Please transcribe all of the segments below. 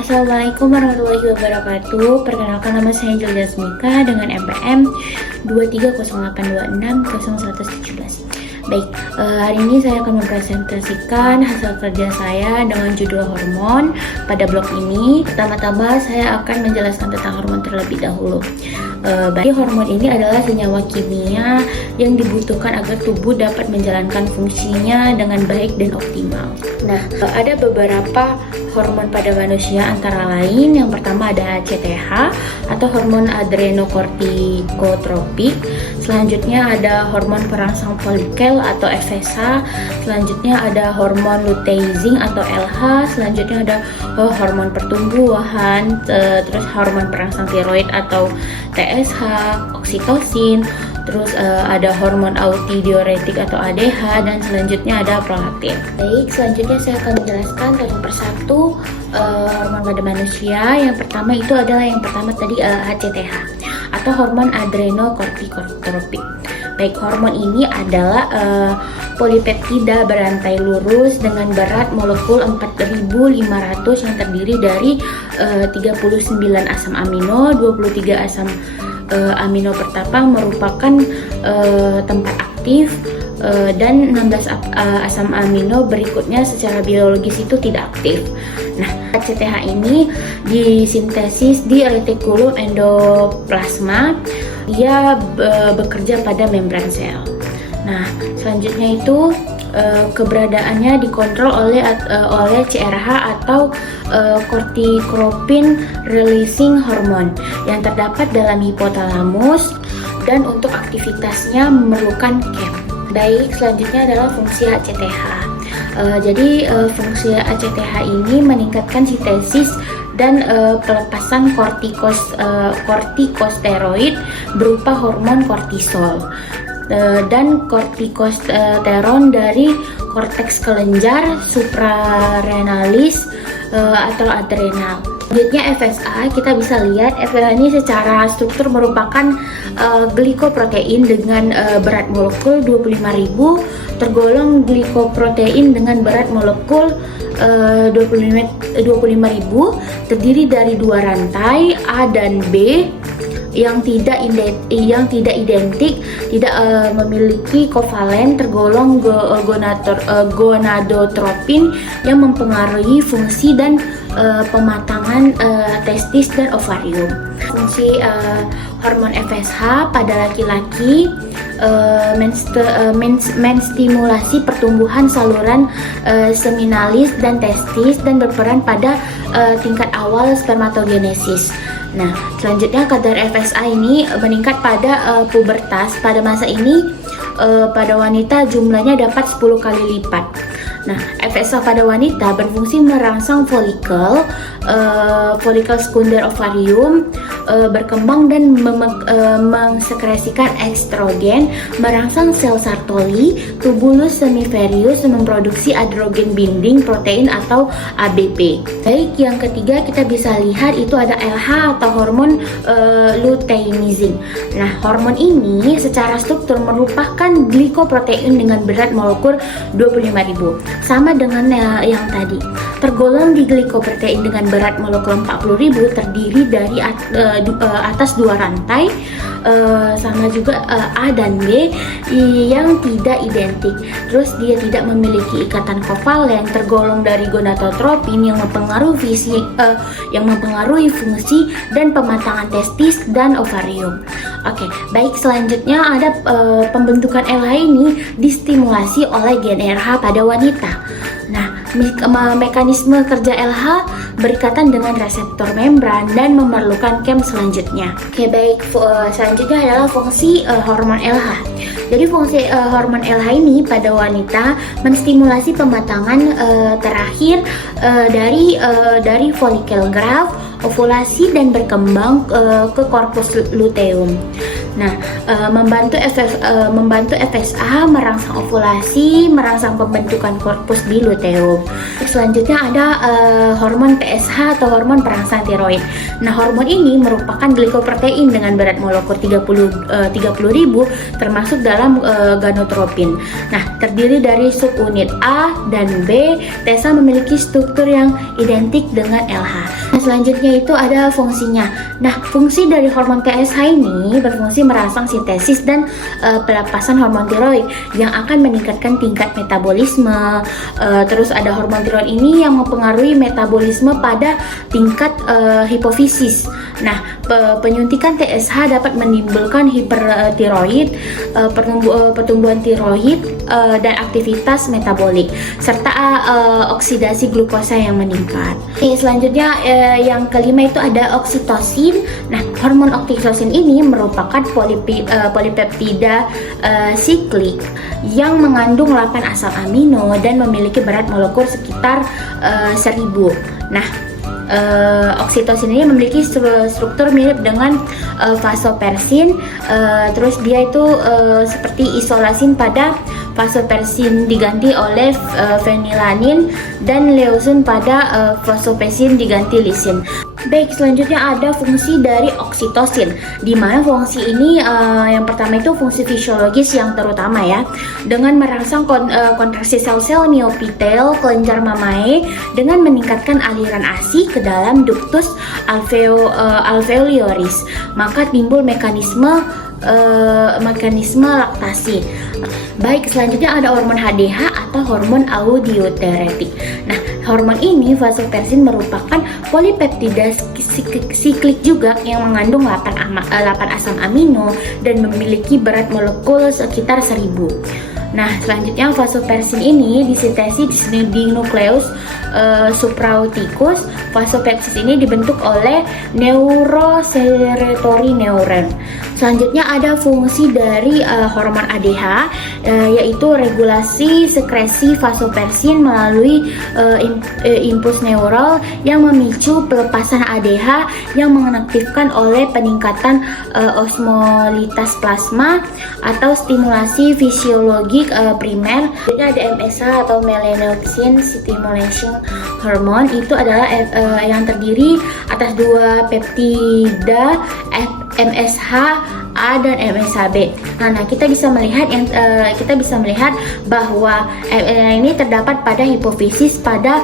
Assalamualaikum warahmatullahi wabarakatuh. Perkenalkan, nama saya Angel Jasmika dengan NPM 23082601117. Baik, hari ini saya akan mempresentasikan hasil kerja saya dengan judul hormon. Pada blog ini, pertama-tama saya akan menjelaskan tentang hormon terlebih dahulu. Berarti hormon ini adalah senyawa kimia yang dibutuhkan agar tubuh dapat menjalankan fungsinya dengan baik dan optimal. Nah, ada beberapa hormon pada manusia, antara lain yang pertama ada ACTH atau hormon adrenokortikotropik. Selanjutnya ada hormon perangsang folikel atau FSH. Selanjutnya ada hormon luteizing atau LH. Selanjutnya ada hormon pertumbuhan, terus hormon perangsang tiroid atau TSH, oksitosin, terus ada hormon antidiuretik atau ADH, dan selanjutnya ada prolaktin. Baik, selanjutnya saya akan menjelaskan satu persatu hormon pada manusia. Yang pertama itu adalah ACTH atau hormon adrenokortikotropik. Baik, hormon ini adalah polipeptida berantai lurus dengan berat molekul 4500 yang terdiri dari 39 asam amino, 23 asam amino pertapang merupakan tempat aktif, dan 16 asam amino berikutnya secara biologis itu tidak aktif. Nah, ACTH ini disintesis di retikulum endoplasma. Dia bekerja pada membran sel. Nah, selanjutnya itu keberadaannya dikontrol oleh CRH atau corticotropin releasing hormone yang terdapat dalam hipotalamus, dan untuk aktivitasnya memerlukan KEM. Baik, selanjutnya adalah fungsi ACTH. Jadi fungsi ACTH ini meningkatkan sintesis dan pelepasan kortikosteroid berupa hormon kortisol dan kortikosteron dari korteks kelenjar suprarenalis atau adrenal. Selanjutnya FSH, kita bisa lihat FSH ini secara struktur merupakan glikoprotein dengan berat molekul 25.000 tergolong glikoprotein dengan berat molekul 25.000, terdiri dari dua rantai A dan B yang tidak identik, tidak memiliki kovalen, tergolong gonadotropin yang mempengaruhi fungsi dan pematangan testis dan ovarium. Fungsi hormon FSH pada laki-laki menstimulasi pertumbuhan saluran seminalis dan testis dan berperan pada tingkat awal spermatogenesis. Nah, selanjutnya kadar FSH ini meningkat pada pubertas. Pada masa ini pada wanita jumlahnya dapat 10 kali lipat. Nah, FSH pada wanita berfungsi merangsang folikel sekunder ovarium berkembang dan mengsekresikan estrogen, merangsang sel Sertoli, tubulus semiferius memproduksi androgen binding protein atau ABP. Baik, yang ketiga kita bisa lihat itu ada LH atau hormon luteinizing. Nah, hormon ini secara struktur merupakan glikoprotein dengan berat molekul 25.000, sama dengan yang tadi. Tergolong di glikoprotein dengan berat molekul 40.000, terdiri dari atas dua rantai, sama juga A dan B yang tidak identik. Terus dia tidak memiliki ikatan kovalen, tergolong dari gonadotropin yang mempengaruhi fungsi dan pematangan testis dan ovarium. Oke, baik, selanjutnya ada pembentukan LH ini distimulasi oleh gen RH pada wanita. Nah, mekanisme kerja LH berikatan dengan reseptor membran dan memerlukan KEM selanjutnya. Oke, baik, selanjutnya adalah fungsi hormon LH. Jadi fungsi hormon LH ini pada wanita menstimulasi pematangan terakhir dari folikel graft, ovulasi dan berkembang ke korpus luteum. Nah, membantu FSH merangsang ovulasi, merangsang pembentukan korpus di luteum. Selanjutnya ada hormon TSH atau hormon perangsang tiroid. Nah, hormon ini merupakan glikoprotein dengan berat molekul 30.000 termasuk dalam gonadotropin. Nah, terdiri dari subunit A dan B. TSH memiliki struktur yang identik dengan LH. Nah, selanjutnya itu ada fungsinya. Nah, fungsi dari hormon TSH ini berfungsi merangsang sintesis dan pelepasan hormon tiroid yang akan meningkatkan tingkat metabolisme. Terus ada hormon tiroid ini yang mempengaruhi metabolisme pada tingkat hipofisis. Nah, penyuntikan TSH dapat menimbulkan hipertiroid, pertumbuhan tiroid dan aktivitas metabolik serta oksidasi glukosa yang meningkat. Selanjutnya yang kelima itu ada oksitosin. Nah, hormon oksitosin ini merupakan polipeptida siklik yang mengandung 8 asam amino dan memiliki berat molekul sekitar 1000. Nah, oksitosin ini memiliki struktur mirip dengan vasopersin. Terus dia itu seperti isolasin pada vasopersin diganti oleh fenilanin dan leucin pada vasopressin diganti lisin. Baik, selanjutnya ada fungsi dari oksitosin, di mana fungsi ini yang pertama itu fungsi fisiologis yang terutama ya, dengan merangsang kontraksi sel-sel miopitel kelenjar mamae dengan meningkatkan aliran ASI ke dalam ductus alveolioris, maka timbul mekanisme laktasi. Baik, selanjutnya ada hormon HDH atau hormon audioteretik. Nah, hormon ini vasopressin merupakan polipeptida siklik juga yang mengandung 8 asam amino dan memiliki berat molekul sekitar 1000. Nah, selanjutnya vasopressin ini disintesis di nukleus supraoticus. Vasopressin ini dibentuk oleh neuroseretory neuron. Selanjutnya ada fungsi dari hormon ADH, yaitu regulasi sekresi vasopressin melalui impuls neural yang memicu pelepasan ADH yang mengaktifkan oleh peningkatan osmolitas plasma atau stimulasi fisiologik primer. Jadi ada MSH atau melanopsin stimulation hormone, itu adalah yang terdiri atas 2 peptida MSH A dan MSHB. Nah, kita bisa melihat bahwa ini terdapat pada hipofisis pada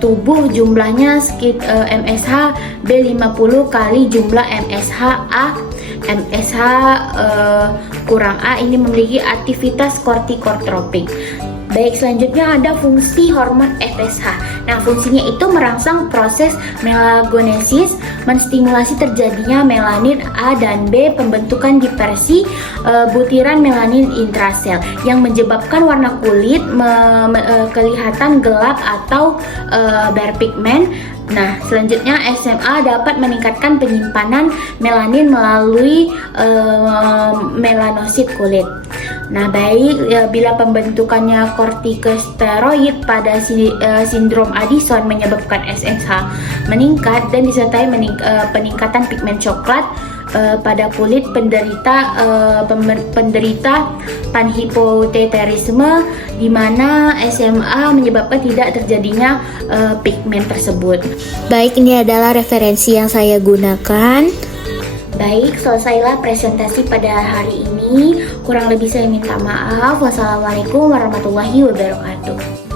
tubuh jumlahnya MSH B50 kali jumlah MSH A. MSH kurang A ini memiliki aktivitas kortikotropik. Baik, selanjutnya ada fungsi hormon FSH. Nah, fungsinya itu merangsang proses melagonesis, menstimulasi terjadinya melanin A dan B, pembentukan dispersi butiran melanin intrasel yang menyebabkan warna kulit kelihatan gelap atau berpigmen. Nah, selanjutnya SMA dapat meningkatkan penyimpanan melanin melalui melanosit kulit. Nah, baik, bila pembentukannya kortikosteroid pada sindrom Addison menyebabkan SSH meningkat dan disertai peningkatan pigmen coklat pada kulit penderita panhipoteterisme, di mana SMA menyebabkan tidak terjadinya pigmen tersebut. Baik, ini adalah referensi yang saya gunakan. Baik, selesailah presentasi pada hari ini. Kurang lebih saya minta maaf. Wassalamualaikum warahmatullahi wabarakatuh.